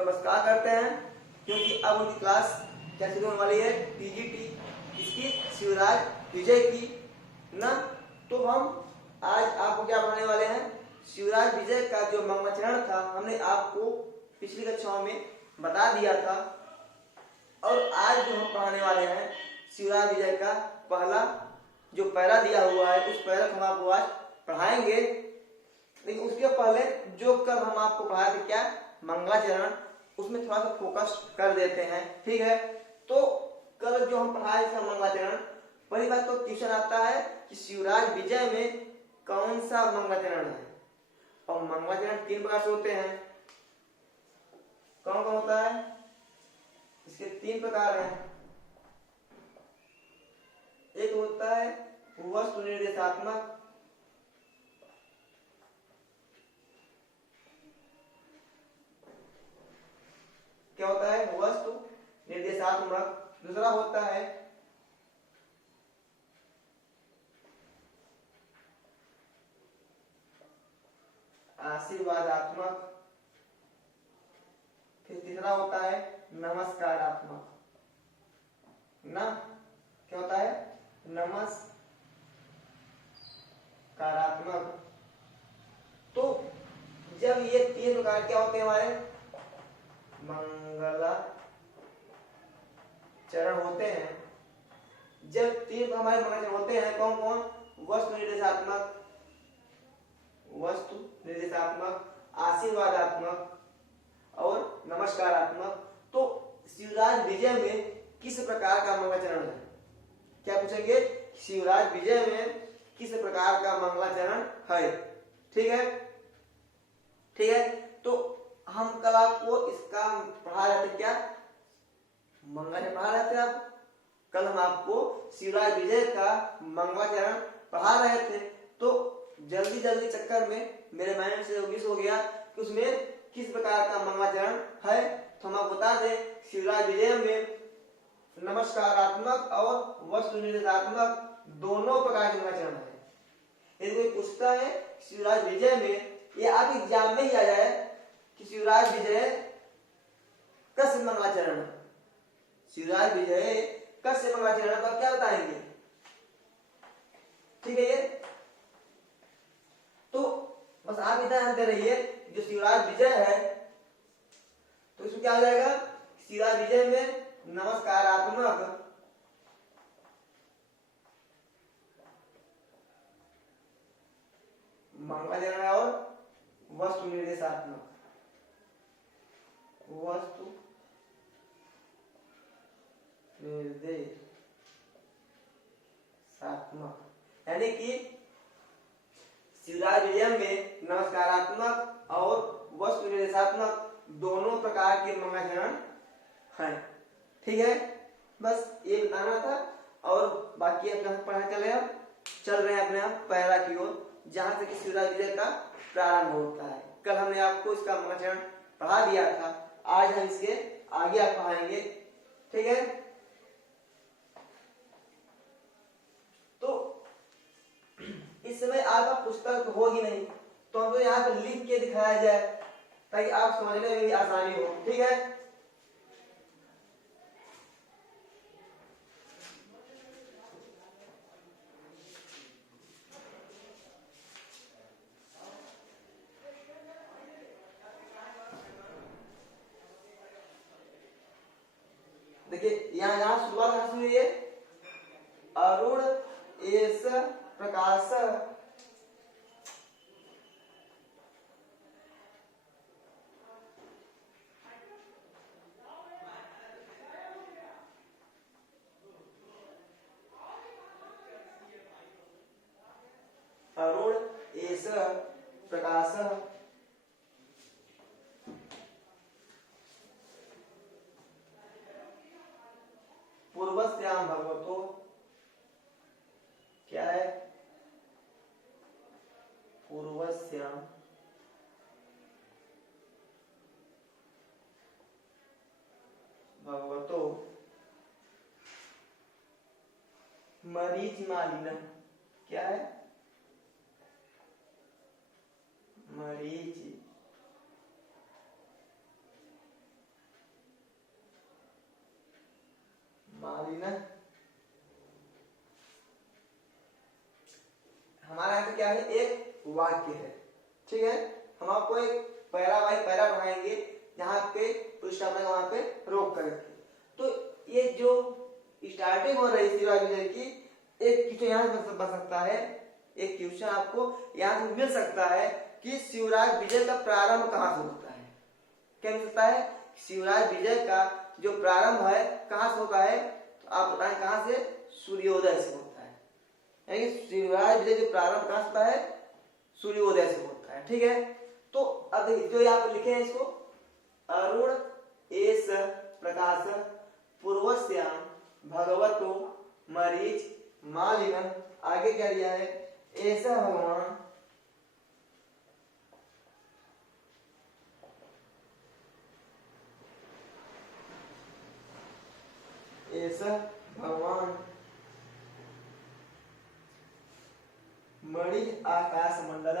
नमस्कार करते हैं, क्योंकि अब उनकी क्लास क्या शुरू होने वाली है, टीजीटी, इसकी शिवराज विजय की ना। तो हम आज आपको क्या पढ़ाने वाले हैं, शिवराज विजय का जो मंगलाचरण था हमने आपको पिछली कक्षाओं में बता दिया था। और आज जो हम पढ़ाने वाले हैं शिवराज विजय का पहला जो पैरा दिया हुआ है, उस पैरा को हम आपको आज पढ़ाएंगे। लेकिन उसके पहले जो कल हम आपको पढ़ाए थे क्या, मंगलाचरण, उसमें थोड़ा सा फोकस कर देते हैं, ठीक है। तो कल जो हम पढ़ाए थे मंगलाचरण, पहली बात तो क्वेश्चन आता है कि शिवराज विजय में कौन सा मंगलाचरण है। और मंगलाचरण 3 प्रकार से होते हैं। कौन कौन होता है, इसके 3 प्रकार हैं। एक होता है वस्तु निर्देशात्मक, क्या होता है, वस्तु निर्देशात्मक। दूसरा होता है आशीर्वादात्मक। फिर तीसरा होता है नमस्कारात्मक ना। क्या होता है, नमस्कारात्मक। तो जब ये 3 प्रकार क्या होते हैं हमारे मंगलाचरण होते हैं, जब 3 हमारे मंगलाचरण होते हैं, कौन कौन, वस्तु निर्देशात्मक, आशीर्वादात्मक और नमस्कारात्मक। तो शिवराज विजय में किस प्रकार का मंगलाचरण है, क्या पूछेंगे, शिवराज विजय में किस प्रकार का मंगलाचरण है, ठीक है, ठीक है। तो हम कल आपको इसका पढ़ा रहे थे, क्या मंगलाचरण पढ़ा रहे थे आप। कल हम आपको शिवराज विजय का मंगलाचरण पढ़ा रहे थे। तो जल्दी जल्दी चक्कर में मेरे माइंड से मिस हो गया कि उसमें किस प्रकार का मंगलाचरण है। तो हम आपको बता दें, शिवराज विजय में नमस्कारात्मक और वस्तु निर्देशात्मक दोनों प्रकार के मंगलाचरण है। यदि कोई पूछता है शिवराज विजय में, ये आप एग्जाम में ही आ जाए कि शिवराज विजय कस्य मंगलाचरण, शिवराज विजय कस्य मंगलाचरण, तो आप क्या बताएंगे, ठीक है। ये तो बस आप इतना ध्यान दे रहिए, जो शिवराज विजय है तो इसमें क्या आ जाएगा, शिवराज विजय में नमस्कारात्मक, मंगलाचरण और वस्तु निर्देशात्मक, यानी कि शिवराज विजय में नमस्कारात्मक और वस्तु निर्देशात्मक दोनों प्रकार के मंगलाचरण हैं, ठीक है। बस ये बताना था। और बाकी अपना पढ़ा चल रहे हैं अपने आप पैरा की ओर, जहां से कि शिवराज विजय का प्रारंभ होता है। कल हमने आपको इसका मंगलाचरण पढ़ा दिया था, आज हम इसके आगे आप पढ़ाएंगे, ठीक है। तो इस समय आपका पुस्तक तो हो ही नहीं, तो हमको यहाँ पे लिख के दिखाया जाए ताकि आप समझने में भी आसानी हो, ठीक है। देखिए यहाँ शुरुआत कहां से हुई है, अरुण एस प्रकाश, अरुण एस प्रकाश, पूर्वस्याम भगवतो, क्या है, पूर्वस्याम भगवतो मरीचिमालिनम, क्या है, मरीचि मालिनः। हमारा यहाँ पे क्या है, एक वाक्य है, ठीक है। हम आपको एक पैरा बाई पैरा पढ़ाएंगे, जहाँ पे पृष्ठा पर वहां पे रोक कर रखिए। तो ये जो स्टार्टिंग हो रही है शिवराज विजय की, एक क्वेश्चन यहाँ से बन सकता है, एक क्वेश्चन आपको यहाँ से मिल सकता है कि शिवराज विजय का प्रारंभ कहाँ से होता है। क्या मिल सकता है, शिवराज विजय का जो प्रारंभ है कहाँ से होता है, तो आप बताएं कहाँ से, सूर्योदय से होता है। यानी शिवराज विजय जो प्रारंभ कहाँ से होता है, सूर्योदय से होता है, ठीक है। तो अब जो यहाँ पे लिखे हैं इसको, अरुण एस प्रकाश पूर्वस्याम भगवतो मरीच मालिनः। आगे क्या दिया है, ऐसा भगवान ऐसा भगवान मणि आकाश मंडल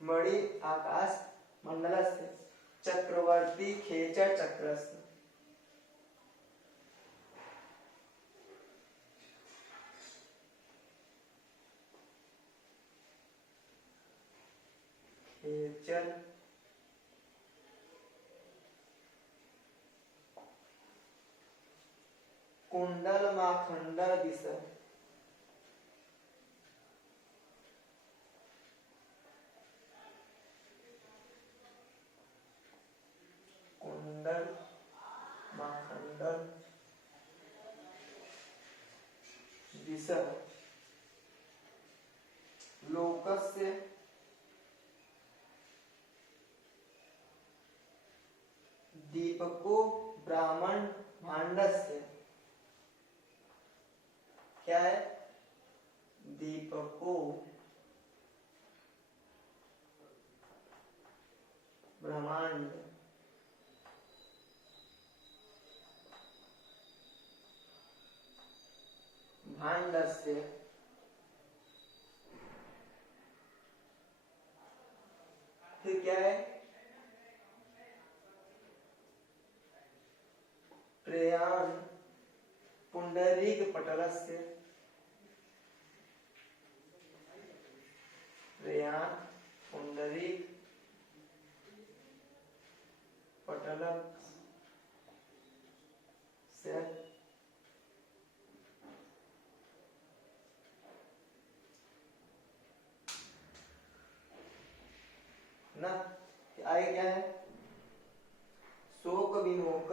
मणि आकाश मंडलस्य चक्रवर्ती खेचर चक्रस्य। खेचर कुंडल माखंडल विषय। कुंडल माखंडल विषय लोकस्य दीपको ब्राह्मण भांडस्य। क्या है, दीपको ब्रह्मांड भांडस्य फिर क्या है, प्रयाण पुंडरीक पटलस्य। प्रयाण पुंडरीक पटल से ना। आगे क्या है, शोक विमोक।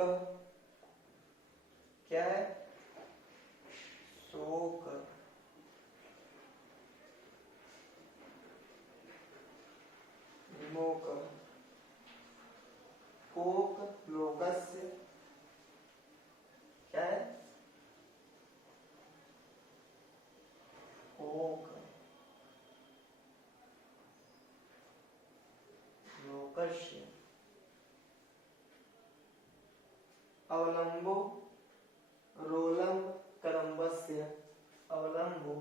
क्या है, शोक विमोक कोक लोकस्य। क्या है, कोक लोकस्य। अवलंबो रोलंब कलम्बस्य। अवलंबो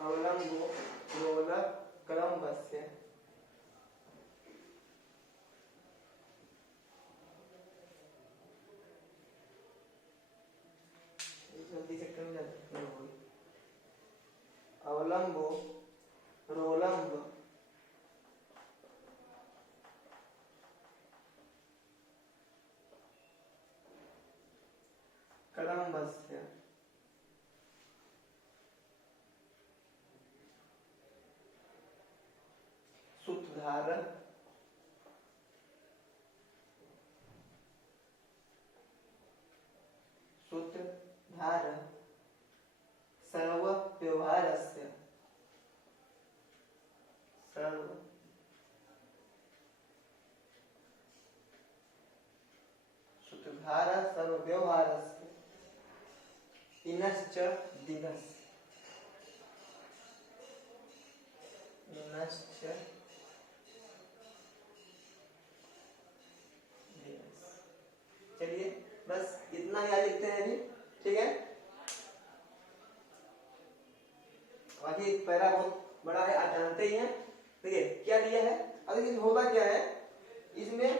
अवलंबो रोलक कलम्बस्य। जल्दी से कर जाते हैं। अवलंबो रोलंब कलम्बस्य। सूत्रधार सूत्रधार सर्व व्यवहारस्य। सर्व व्यवहारस्य इनश्च दिनस्य इनश्च दिनस्य। चलिए बस इतना याद लिखते हैं अभी, ठीक है। बाकी पैरा बहुत बड़ा है, आप जानते ही हैं। देखिए क्या दिया है, अब देखिए होगा क्या है, इसमें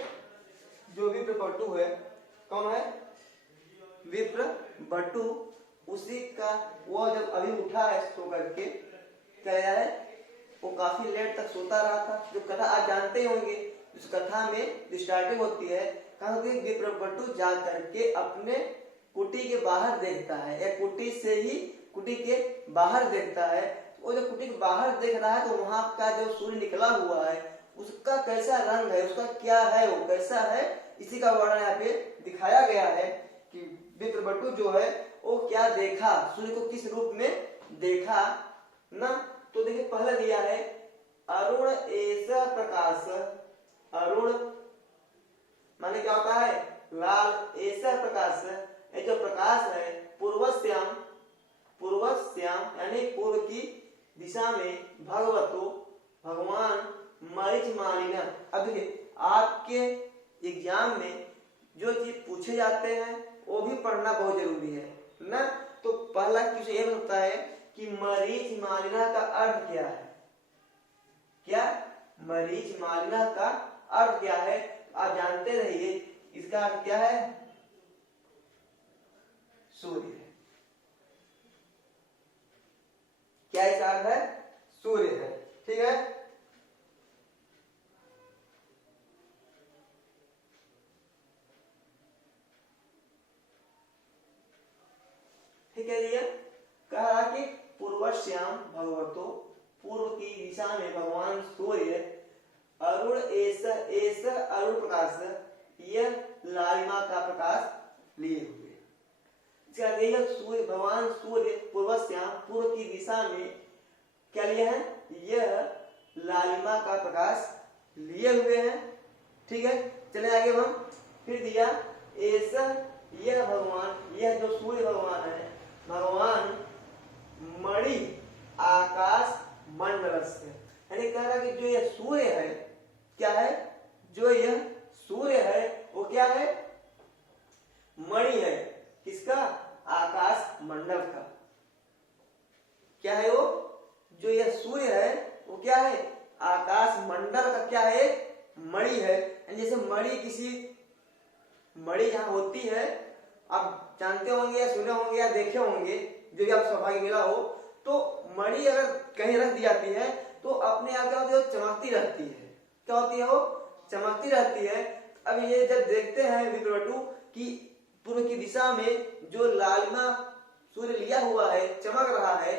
जो विप्र बटु है, कौन है, विप्र बटु, उसी का वो जब अभी उठा है सो करके, क्या है, वो काफी लेट तक सोता रहा था। जो कथा आप जानते होंगे, उस कथा में जो स्टार्टिंग होती है, कहा होती है विप्र बटु जा करके अपने कुटी के बाहर देखता है, या कुटी से ही कुटी के बाहर देखता है। वो जब कुटी के बाहर देख रहा है तो वहां का जो सूर्य निकला हुआ है उसका कैसा रंग है, उसका क्या है, वो कैसा है, इसी का वर्णन यहाँ पे दिखाया गया है कि विप्र बटु जो है वो क्या देखा, सूर्य को किस रूप में देखा ना। तो देखिए पहले दिया है अरुण ऐसा प्रकाश, अरुण माने क्या होता है, लाल, ऐसा प्रकाश, ये जो प्रकाश है पूर्वश्याम, पूर्वश्याम यानी पूर्व की दिशा में, भगवतो भगवान मरीचमानिना। अब देखिए आपके एग्जाम में जो चीज पूछे जाते हैं वो भी पढ़ना बहुत जरूरी है ना। तो पहला क्वेश्चन ये होता है कि मरीचमानिना का अर्थ क्या है, क्या मरीचमानिना का अर्थ क्या है, आप जानते रहिए। इसका अर्थ क्या है, सूर्य। क्या इसका अर्थ है, सूर्य है, ठीक है। ठीक है दिया, कहा कि पूर्वश्याम भगवतो, पूर्व की दिशा में भगवान सूर्य, अरुण ऐसा ऐसा अरुण प्रकाश, यह लालिमा का प्रकाश लिए हुए। सूर्य, भगवान सूर्य पूर्वश्याम, पूर्व की दिशा में क्या लिया है, यह लालिमा का प्रकाश लिए हुए हैं, ठीक है। चले आगे हम, फिर दिया ऐसा यह भगवान, यह जो सूर्य भगवान है, भगवान मणि आकाश मंडल से, यानी कह रहा कि जो यह सूर्य है, क्या है, जो यह सूर्य है वो क्या है, मणि है, किसका, आकाश मंडल का। क्या है वो, जो यह सूर्य है वो क्या है, आकाश मंडल का क्या है, मणि है। जैसे मणि, किसी मणि जहां होती है, आप जानते होंगे या सुने होंगे या देखे होंगे, जो भी आप सौभाग्य मिला हो, तो मणि अगर कहीं रख दी जाती है तो अपने आप क्या होती है, चमकती रहती है। क्या होती है वो, चमकती रहती है। अब ये जब देखते हैं विप्र बटु कि पूर्व की दिशा में जो लालिमा सूर्य लिया हुआ है चमक रहा है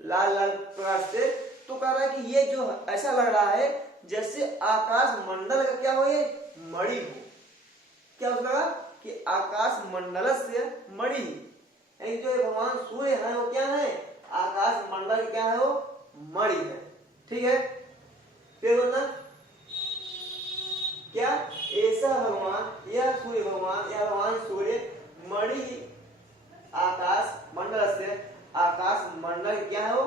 लाल लाल प्रकाश से, तो कह रहा है कि ये जो ऐसा लग रहा है जैसे आकाश मंडल का क्या हो, ये मणि हो। क्या हो लगा कि आकाश मंडल से मणि, यानी जो भगवान सूर्य है वो क्या है, आकाश मंडल क्या है, वो मणि है, ठीक है। फिर बोलना क्या, ऐसा भगवान, यह सूर्य भगवान, यह भगवान सूर्य मणि आकाश मंडल से, आकाश मंडल क्या है, वो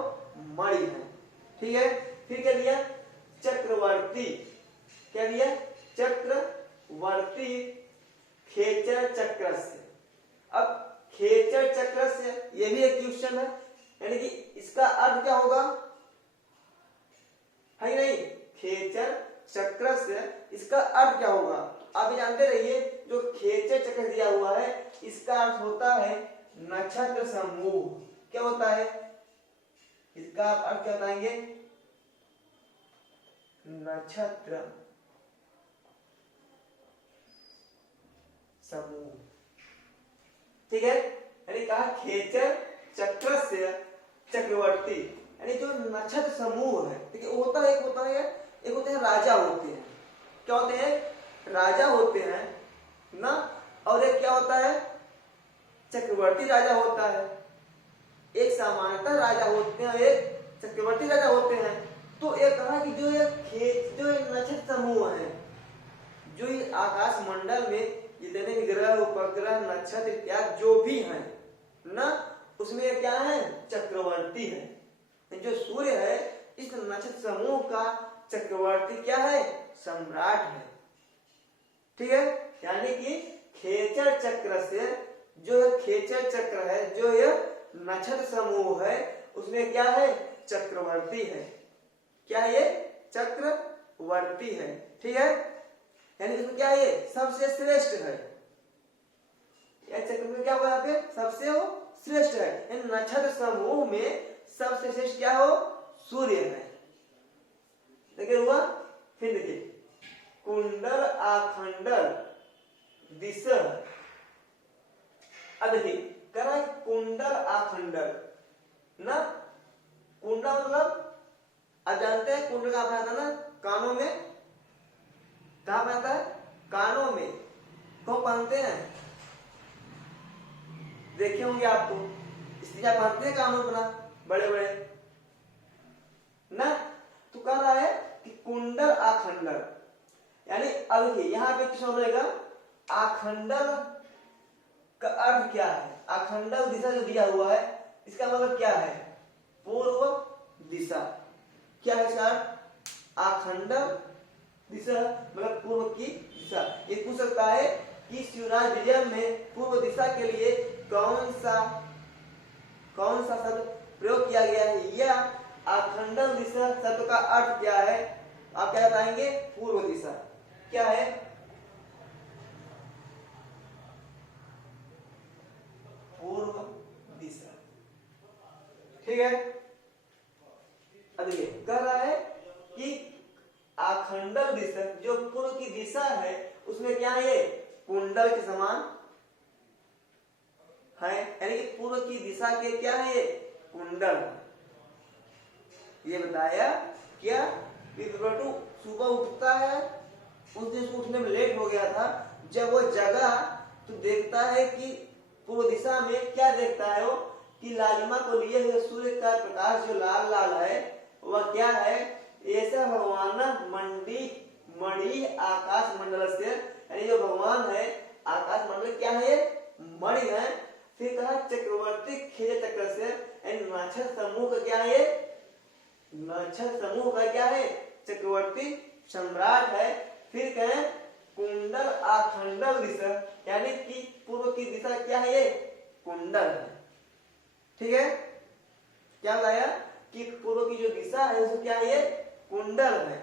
मणि है, ठीक है। फिर क्या दिया, चक्रवर्ती, क्या दिया, चक्रवर्ती खेचर चक्र से। अब खेचर चक्र से ये भी एक क्वेश्चन है, यानी कि इसका अर्थ क्या होगा, है नहीं, खेचर चक्र से इसका अर्थ क्या होगा, आप जानते रहिए। जो खेचर चक्र दिया हुआ है इसका अर्थ होता है नक्षत्र समूह। क्या होता है, इसका अर्थ क्या बताएंगे, नक्षत्र समूह, ठीक है। यानी कहा खेचर चक्र से चक्रवर्ती, यानी जो नक्षत्र समूह है, ठीक है, होता है, एक होते हैं राजा होते हैं, क्या होते हैं, राजा होते हैं ना, और एक क्या होता है, चक्रवर्ती राजा होता है। एक सामान्यतः राजा होते हैं, एक चक्रवर्ती राजा होते हैं। तो ये कहा कि जो ये नक्षत्र समूह है, जो ये आकाश मंडल में जितने भी ग्रह उपग्रह नक्षत्र इत्यादि जो भी हैं ना, उसमें क्या है, चक्रवर्ती है। जो सूर्य है इस नक्षत्र समूह का चक्रवर्ती क्या है, सम्राट है। ठीक है, यानी कि खेचर चक्र से जो खेचर चक्र है, जो यह नक्षत्र समूह है, उसमें क्या है, चक्रवर्ती है। क्या ये चक्रवर्ती है। ठीक है, यानी इसमें क्या है, सबसे श्रेष्ठ है। चक्र में क्या हुआ, यहाँ पे सबसे वो श्रेष्ठ है। इन नक्षत्र समूह में सबसे श्रेष्ठ क्या हो, सूर्य है। देखिए हुआ, फिर देखिए कुंडल आखंडल दिशा। अब देखिए कह रहा है कुंडल आखंडल ना, कुंडल मतलब आप जानते हैं कुंडल कहाँ आता है ना, कानों में। कहाँ पहनता है, कानों में। कौन पहनते हैं, देखे होंगे आपको, स्त्रियां पहनते हैं कानों पर बड़े बड़े ना। तो कह रहा है कि कुंडल आखंडल, यानी अब देखिए यहाँ पे क्वेश्चन रहेगा आखंडल का अर्थ क्या है। आखंडल दिशा जो दिया हुआ है इसका मतलब क्या है, पूर्व दिशा। क्या है इसका अर्थ, आखंडल दिशा मतलब पूर्व की दिशा। ये पूछ सकता है कि शिवराज विजय में पूर्व दिशा के लिए कौन सा शब्द प्रयोग किया गया है, या आखंडल दिशा शब्द का अर्थ क्या है। आप क्या बताएंगे, पूर्व दिशा। क्या है, पूर्व दिशा। ठीक है, अब ये कह रहा है कि आखंडल दिशा जो पूर्व की दिशा है उसमें क्या है, कुंडल के समान है। यानी कि पूर्व की दिशा के क्या है, कुंडल। ये बताया क्या, सुबह उठता है, उस दिन उठने में लेट हो गया था, जब वो जगा तो देखता है कि पूर्व दिशा में क्या देखता है वो, कि लालिमा को लिए हुए सूर्य का प्रकाश जो लाल लाल है वह क्या है, ऐसा भगवान मणि आकाश मंडल से, यानी जो भगवान है आकाश मंडल क्या है, मणि है। फिर कहा चक्रवर्ती खेल चक्र से, नक्षत्र समूह का क्या है, नक्षत्र समूह का क्या है, चक्रवर्ती सम्राट है। फिर कहें कुंडल आखंडल दिशा, यानी कि पूर्व की दिशा क्या है, ये कुंडल है। ठीक है, क्या बताया कि पूर्व की जो दिशा है उसमें क्या है, ये कुंडल है।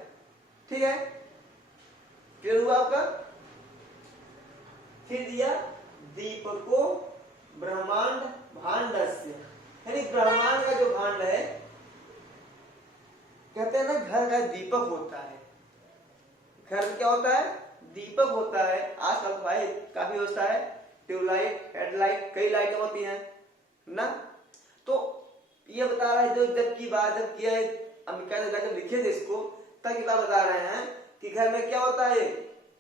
ठीक है, क्लियर हुआ आपका। फिर दिया दीपको ब्रह्मांड भांडस्य, यानी ब्रह्मांड का जो भांड है, कहते हैं ना घर का दीपक होता है। घर में क्या होता है, दीपक होता है। आजकल भाई काफी व्यवस्था है, ट्यूबलाइट, हेडलाइट, कई लाइटें होती हैं ना। तो ये बता रहा है, जो जब किया है अमेरिका ने जाकर लिखे थे इसको, तब की बात बता रहे हैं कि घर में क्या होता है,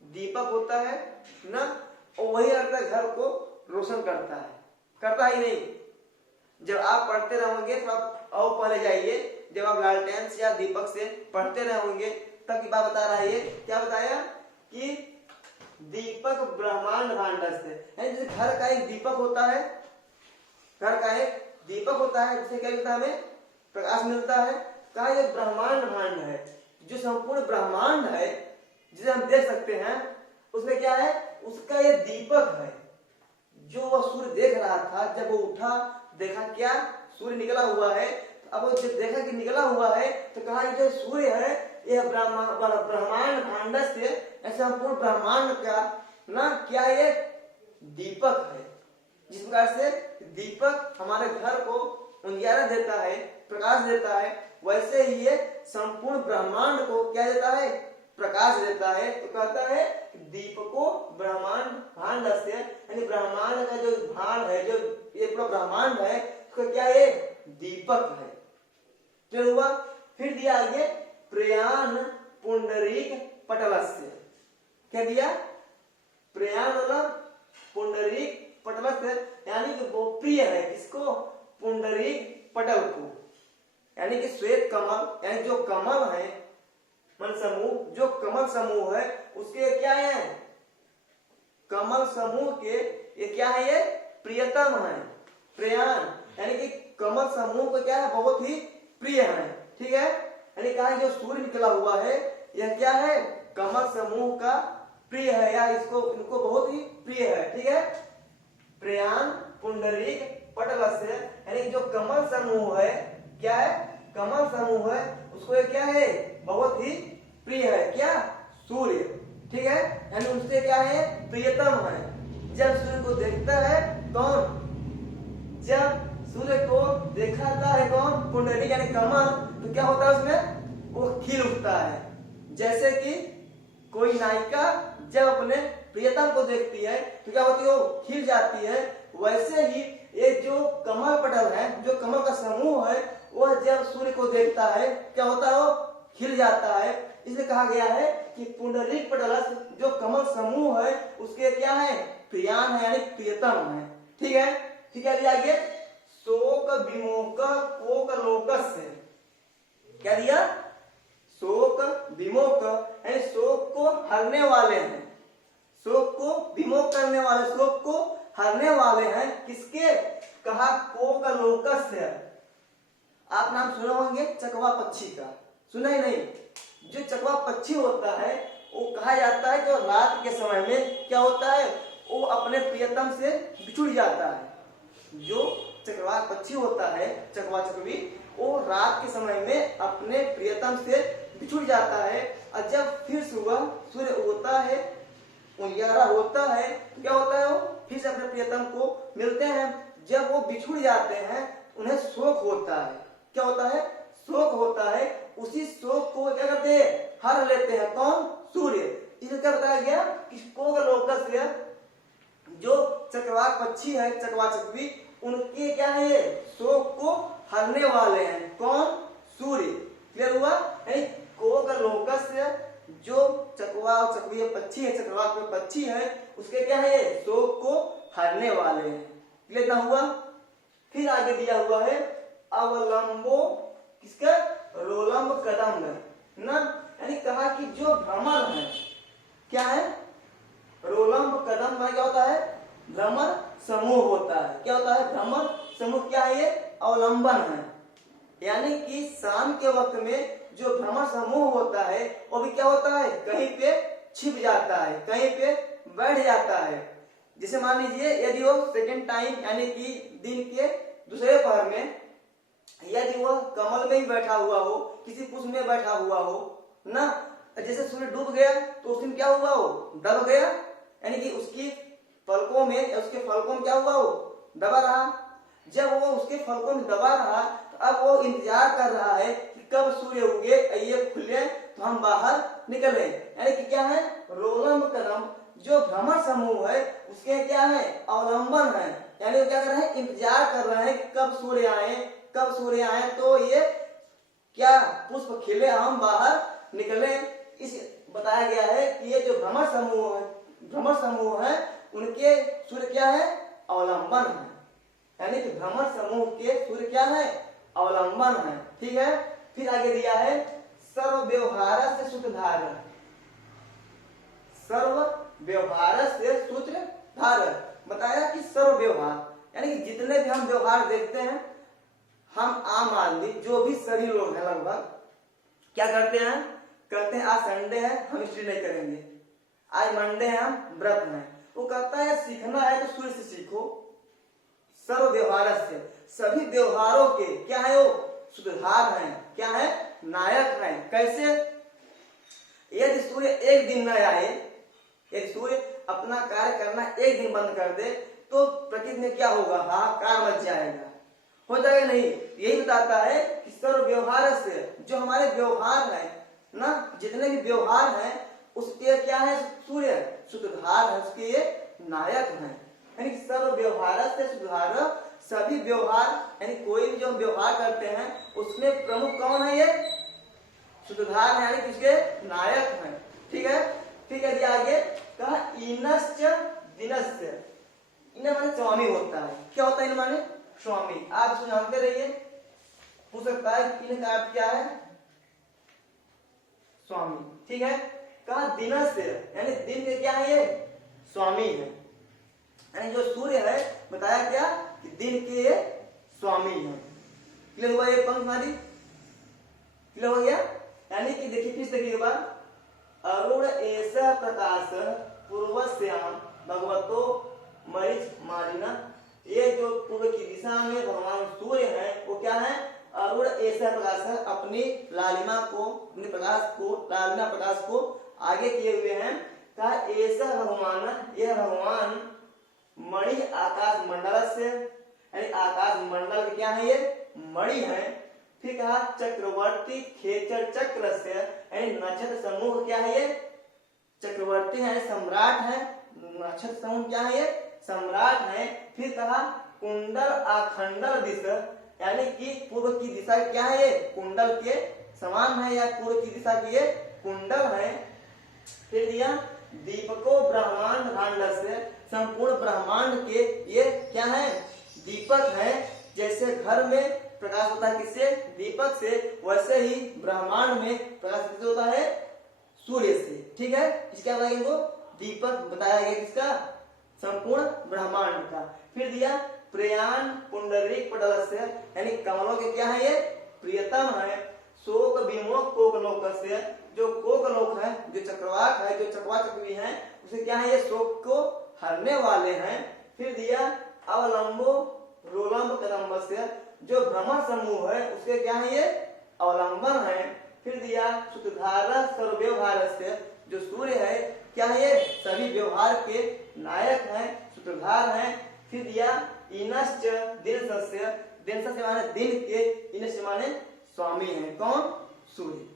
दीपक होता है ना, और वही घर को रोशन करता है, करता ही नहीं। जब आप पढ़ते रहोगे तो आप और पहले जाइए, जब आप लालटेन से या दीपक से पढ़ते रहोगे तब की बात बता रहा है। ये क्या बताया कि दीपक ब्रह्मांड भांडस्य, जैसे घर का एक दीपक होता है, घर का एक दीपक होता है जिससे क्या मिलता है, हमें प्रकाश मिलता है। कहा ये ब्रह्मांड भांड है, जो संपूर्ण ब्रह्मांड है जिसे हम देख सकते हैं, उसमें क्या है, उसका ये दीपक है। जो वह सूर्य देख रहा था, जब वो उठा देखा क्या सूर्य निकला हुआ है, अब वो जब देखा कि निकला हुआ है तो कहा ये जो सूर्य है यह ब्रह्मांड भांड से, ऐसा संपूर्ण ब्रह्मांड का ना क्या ये दीपक है। जिस प्रकार से दीपक हमारे घर को उजियारा देता है, प्रकाश देता है, वैसे ही ये संपूर्ण ब्रह्मांड को क्या देता है, प्रकाश देता है। तो कहता है दीपको ब्रह्मांड भांड से, यानी ब्रह्मांड का जो भांड है, जो ये पूरा ब्रह्मांड है, उसका क्या ये दीपक है। तो हुआ। फिर दिया आगे प्रयाण पुंडरीक पटलस्य, क्या दिया, प्रयाण मतलब पुंडरीक पटलस्य, यानी कि वो प्रिय है किसको, पुंडरीक पटल को, यानी कि श्वेत कमल, यानी जो कमल है मन समूह, जो कमल समूह है उसके क्या है, कमल समूह के ये क्या है, ये प्रियतम है। प्रियान यानी कि कमल समूह को क्या है, बहुत ही प्रिय है। ठीक है, यानी कहा जो सूर्य निकला हुआ है यह क्या है, कमल समूह का प्रिय है या इसको इनको बहुत ही प्रिय है। ठीक है, प्रियान पुंडरीक पटलस्य यानी जो कमल समूह है, क्या है, कमल समूह है, उसको ये क्या है, बहुत ही प्रिय है, क्या, सूर्य। ठीक है, यानी उससे क्या है, प्रियतम है। जब सूर्य को देखता है कौन, जब सूर्य को देखता है कौन, पुंडरीक यानी कमल, तो क्या होता है उसमें, वो खिल उठता है। जैसे कि कोई नायिका जब अपने प्रियतम को देखती है तो क्या होती है, वो खिल जाती है। वैसे ही ये जो कमल पटल है, जो कमल का समूह है, वह जब सूर्य को देखता है क्या होता है, वो खिल जाता है। इसलिए कहा गया है कि पुंडरीक पटलस जो कमल समूह है उसके क्या है, प्रियान है यानी प्रियतम है। ठीक है, ठीक है, आगे शोक विमोक कोक लोकस है, क्या दिया, शोक विमोक यानी शोक को हरने वाले हैं, शोक को विमोक करने वाले, शोक को हरने वाले हैं, किसके, कहा कोक लोकस है। आप नाम सुने होंगे चकवा पक्षी का, सुना ही नहीं। जो चकवा पक्षी होता है वो कहा जाता है जो रात के समय में क्या होता है, वो अपने प्रियतम से बिछुड़ जाता है। जो चकवा पक्षी होता है, चकवा चकवी, वो रात के समय में अपने प्रियतम से बिछुड़ जाता है। और जब फिर सुबह सूर्य उगता है, उजियारा होता है, तो क्या होता है, वो फिर से अपने प्रियतम को मिलते हैं। जब वो बिछुड़ जाते हैं उन्हें शोक होता है, क्या होता है, शोक होता है। उसी शोक को क्या करते हैं, हर लेते हैं, कौन, सूर्य। इसलिए क्या बताया गया कि कोक लोकस जो चक्रवाक पक्षी है, चकवा चकवी, उनके क्या है, शोक को हरने वाले हैं, कौन, सूर्य। क्लियर हुआ, कोक लोकस जो चकवा और चकवी पक्षी है, चक्रवाक में पक्षी है, उसके क्या है, शोक को हरने वाले हैं। क्लियर ना हुआ। फिर आगे दिया हुआ है अवलंबो, किसका, रोलंब कदम ना, यानी कहा कि जो भ्रमर है, क्या है, रोलंब कदम में क्या होता है, भ्रमर समूह होता है। क्या होता है, भ्रमर समूह, क्या है, ये अवलंबन है। यानी कि शाम के वक्त में जो भ्रमर समूह होता है वो भी क्या होता है, कहीं पे छिप जाता है, कहीं पे बैठ जाता है। जैसे मान लीजिए यदि वो सेकेंड टाइम यानी कि दिन के दूसरे पहर में यदि वह कमल में ही बैठा हुआ हो, किसी पुष्प में बैठा हुआ हो ना, जैसे सूर्य डूब गया तो उस दिन क्या हुआ, वो दब गया, यानी कि उसकी पलकों में, उसके फलकों में क्या हुआ, वो दबा रहा। जब वो उसके फलकों में दबा रहा तो अब वो इंतजार कर रहा है कि कब सूर्य उगे, ये खुले तो हम बाहर निकले। यानी कि क्या है, रोलंब कदम जो भ्रमर समूह है उसके क्या है, अवलंबन है। यानी वो क्या कर रहे हैं, इंतजार कर रहे हैं कि कब सूर्य आए, कब सूर्य आए तो ये क्या पुष्प खिले, हम बाहर निकले। इस बताया गया है कि ये जो भ्रमर समूह है उनके सूर्य क्या है, अवलंबन है। यानी कि भ्रमर समूह के सूर्य क्या है, अवलंबन है। ठीक है, फिर आगे दिया है सर्व व्यवहार से सूत्रधार, सर्व व्यवहार से सूत्रधार। बताया कि सर्व व्यवहार यानी कि जितने भी हम व्यवहार देखते हैं, हम आम आदमी जो भी सभी लोग हैं लगभग क्या करते हैं, कहते हैं आज संडे है हम हिस्ट्री नहीं करेंगे, आज मंडे है हम व्रत में। वो कहता है सीखना है तो सूर्य से सीखो। सर्व व्यवहार से, सभी व्यवहारों के क्या है, वो सूत्रधार हैं, क्या है, नायक हैं। कैसे, यदि सूर्य एक दिन न आए, यदि सूर्य अपना कार्य करना एक दिन बंद कर दे तो प्रकृति में क्या होगा, हाहाकार मच जाएगा, हो जाएगा नहीं। यही बताता है कि सर्व व्यवहार से, जो हमारे व्यवहार है ना, जितने भी व्यवहार हैं उसके क्या है, सूर्य सूत्रधार है, उसके ये नायक हैं। यानी सर्व व्यवहार से सूत्रधार, सभी व्यवहार यानी कोई भी जो व्यवहार करते हैं उसमें प्रमुख कौन है, ये सूत्रधार है, यानी किसके, नायक हैं। ठीक है, ठीक है जी। आगे कहा इनश्च दिनश्च, इन माने स्वामी होता है। क्या होता है इन माने, स्वामी। आप इसको जानते रहिए, हो सकता है इन का अर्थ क्या है, स्वामी। ठीक है, कहा दिनश्च यानी दिन के क्या है, ये स्वामी है। यानी जो सूर्य है बताया क्या कि दिन के ये स्वामी है। क्लियर हुआ ये पंक्ति हमारी? क्लियर हो गया? यानी कि देखिए फिर देखिए एक बार, अरुण ऐसा प्रकाश पूर्वस्याम भगवतो मरीच मालिना। ये जो पूर्व की दिशा में भगवान सूर्य है वो क्या है? अरुण ऐसा प्रकाश है, अपनी लालिमा को, अपने प्रकाश को, लालिमा प्रकाश को आगे किए हुए हैं। कहा ऐसा भगवान, यह भगवान मणि आकाश मंडल से, यानी आकाश मंडल क्या है? ये मणि है। फिर कहा चक्रवर्ती खेचर चक्र से, यानी नक्षत्र समूह क्या है? ये चक्रवर्ती है, सम्राट है। नक्षत्र समूह क्या है? ये सम्राट है। फिर कहा कुंडल आखंडल दिशा, यानी कि पूर्व की दिशा क्या है? ये कुंडल के समान है, या पूर्व की दिशा की ये कुंडल है। फिर दिया दीपको ब्रह्मांड भांड से, संपूर्ण ब्रह्मांड के ये क्या है? दीपक है। जैसे घर में प्रकाश होता है किससे? दीपक से, वैसे ही ब्रह्मांड में प्रकाश किससे होता है? सूर्य से। ठीक है, इसका बताएंगे दीपक बताया गया किसका? संपूर्ण ब्रह्मांड का। फिर दिया प्रयाण पुंडरीक पटल से, यानी कमलों के क्या है? ये प्रियतम है। शोक विमोक कोकलोक से, जो कोकलोक है, जो चक्रवाक है, जो चक्रवा चक्रवी है, उसे क्या है? ये शोक को हरने वाले हैं। फिर दिया अवलंबो रोलंब कदम्ब से, जो भ्रमण समूह है उसके क्या है? ये अवलंबन है। फिर दिया सूत्रधार सर्वव्यवहार से, जो सूर्य है क्या है? ये सभी व्यवहार के नायक हैं, सूत्रधार हैं। फिर दिया इनश्च दिन सस्य, दिन सस्य माने दिन के, इनश्च माने स्वामी है। कौन? सूर्य।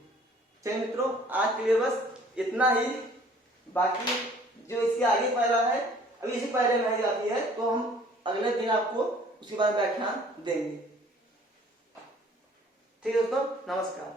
चलिए मित्रों, आज के लिए बस इतना ही। बाकी जो इसके आगे पैरा है, अभी इसी पैरे में ही आती है, तो हम अगले दिन आपको उसके बाद व्याख्यान देंगे। ठीक है दोस्तों, नमस्कार।